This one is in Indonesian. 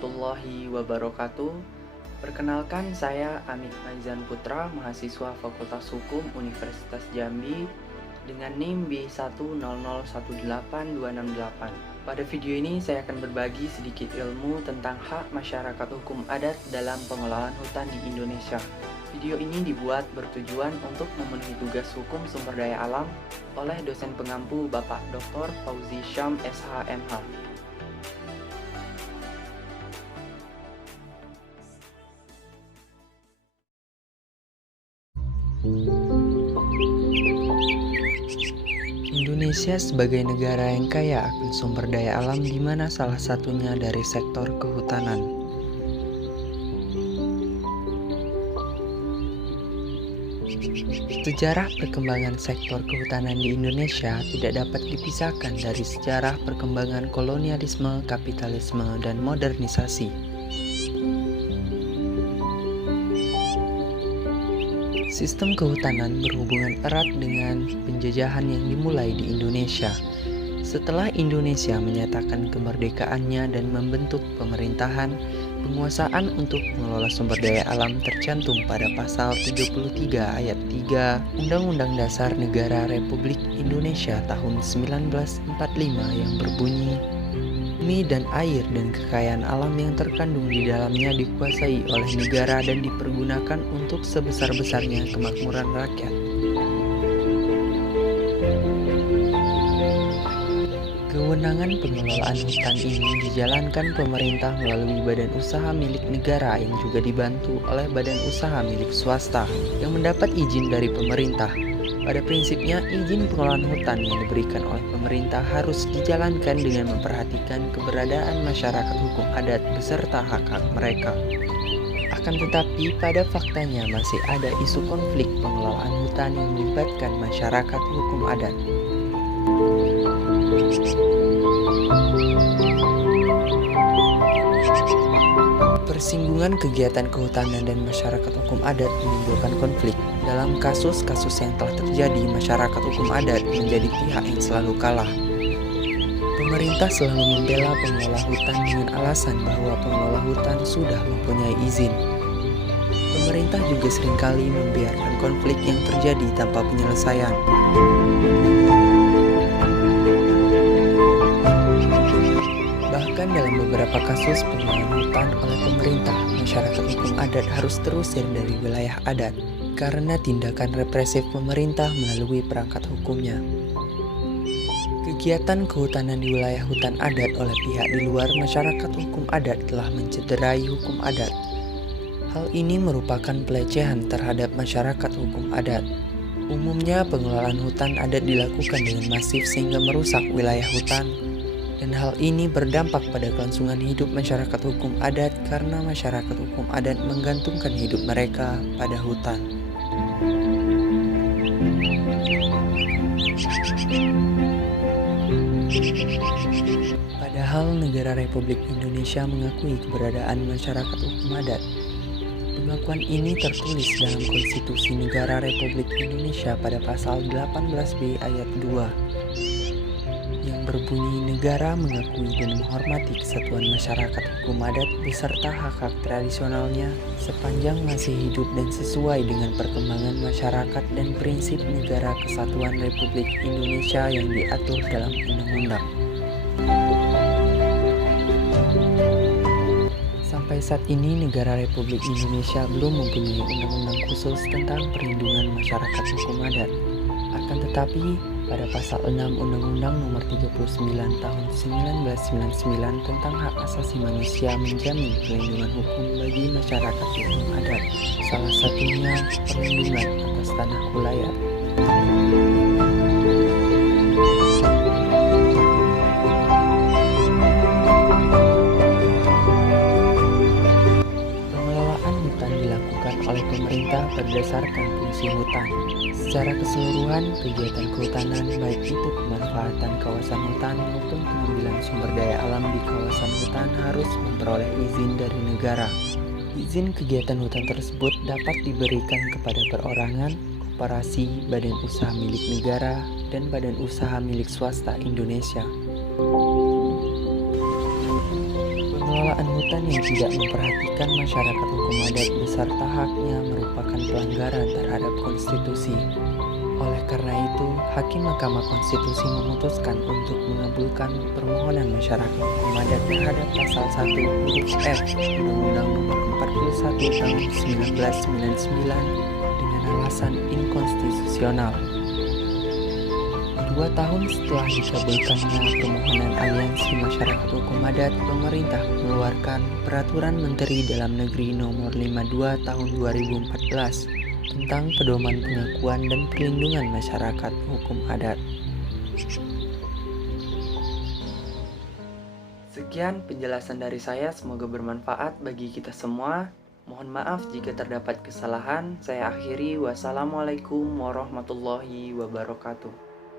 warahmatullahi wabarakatuh. Perkenalkan, saya Amit Maizan Putra, mahasiswa Fakultas Hukum Universitas Jambi dengan NIM B1001828. Pada video ini saya akan berbagi sedikit ilmu tentang hak masyarakat hukum adat dalam pengelolaan hutan di Indonesia. Video ini dibuat bertujuan untuk memenuhi tugas hukum sumber daya alam oleh dosen pengampu Bapak Dr. Fauzi Syam SH.MH. Indonesia sebagai negara yang kaya akan sumber daya alam, di mana salah satunya dari sektor kehutanan. Sejarah perkembangan sektor kehutanan di Indonesia tidak dapat dipisahkan dari sejarah perkembangan kolonialisme, kapitalisme, dan modernisasi. Sistem kehutanan berhubungan erat dengan penjajahan yang dimulai di Indonesia. Setelah Indonesia menyatakan kemerdekaannya dan membentuk pemerintahan, penguasaan untuk mengelola sumber daya alam tercantum pada pasal 33 ayat 3 Undang-Undang Dasar Negara Republik Indonesia tahun 1945 yang berbunyi, bumi dan air dan kekayaan alam yang terkandung di dalamnya dikuasai oleh negara dan dipergunakan untuk sebesar-besarnya kemakmuran rakyat. Kewenangan pengelolaan hutan ini dijalankan pemerintah melalui badan usaha milik negara yang juga dibantu oleh badan usaha milik swasta yang mendapat izin dari pemerintah. Pada prinsipnya, izin pengelolaan hutan yang diberikan oleh pemerintah harus dijalankan dengan memperhatikan keberadaan masyarakat hukum adat beserta hak-hak mereka. Akan tetapi, pada faktanya masih ada isu konflik pengelolaan hutan yang melibatkan masyarakat hukum adat. Persinggungan kegiatan kehutanan dan masyarakat hukum adat menimbulkan konflik. Dalam kasus-kasus yang telah terjadi, masyarakat hukum adat menjadi pihak yang selalu kalah. Pemerintah selalu membela pengelola hutan dengan alasan bahwa pengelola hutan sudah mempunyai izin. Pemerintah juga seringkali membiarkan konflik yang terjadi tanpa penyelesaian. Bahkan dalam beberapa kasus pengelolaan hutan oleh pemerintah, masyarakat hukum adat harus terusir dari wilayah adat karena tindakan represif pemerintah melalui perangkat hukumnya. Kegiatan kehutanan di wilayah hutan adat oleh pihak di luar masyarakat hukum adat telah mencederai hukum adat. Hal ini merupakan pelecehan terhadap masyarakat hukum adat. Umumnya pengelolaan hutan adat dilakukan dengan masif sehingga merusak wilayah hutan. Dan hal ini berdampak pada kelangsungan hidup masyarakat hukum adat karena masyarakat hukum adat menggantungkan hidup mereka pada hutan. Padahal negara Republik Indonesia mengakui keberadaan masyarakat hukum adat. Pengakuan ini tertulis dalam Konstitusi Negara Republik Indonesia pada pasal 18B ayat 2 yang berbunyi, negara mengakui dan menghormati kesatuan masyarakat hukum adat beserta hak-hak tradisionalnya sepanjang masih hidup dan sesuai dengan perkembangan masyarakat dan prinsip negara kesatuan Republik Indonesia yang diatur dalam undang-undang. Sampai saat ini negara Republik Indonesia belum mempunyai undang-undang khusus tentang perlindungan masyarakat hukum adat. Akan tetapi, pada pasal 6 Undang-Undang Nomor 39 Tahun 1999 tentang Hak Asasi Manusia menjamin perlindungan hukum bagi masyarakat hukum adat, salah satunya perlindungan atas tanah ulayat. Pengelolaan hutan dilakukan oleh pemerintah berdasarkan fungsi hutan. Secara keseluruhan, kegiatan kehutanan baik itu pemanfaatan kawasan hutan maupun pengambilan sumber daya alam di kawasan hutan harus memperoleh izin dari negara. Izin kegiatan hutan tersebut dapat diberikan kepada perorangan, koperasi, badan usaha milik negara, dan badan usaha milik swasta Indonesia. Pengelolaan Penggunaan hutan yang tidak memperhatikan masyarakat hukum adat beserta haknya merupakan pelanggaran terhadap konstitusi. Oleh karena itu, Hakim Mahkamah Konstitusi memutuskan untuk mengabulkan permohonan masyarakat hukum adat terhadap pasal 1 huruf F Undang-Undang Nomor 41 Tahun 1999 dengan alasan inkonstitusional. 2 tahun setelah dikabulkannya permohonan Aliansi Masyarakat Hukum Adat, pemerintah mengeluarkan Peraturan Menteri Dalam Negeri Nomor 52 Tahun 2014 tentang pedoman pengakuan dan perlindungan masyarakat hukum adat. Sekian penjelasan dari saya, semoga bermanfaat bagi kita semua. Mohon maaf jika terdapat kesalahan. Saya akhiri, wassalamualaikum warahmatullahi wabarakatuh.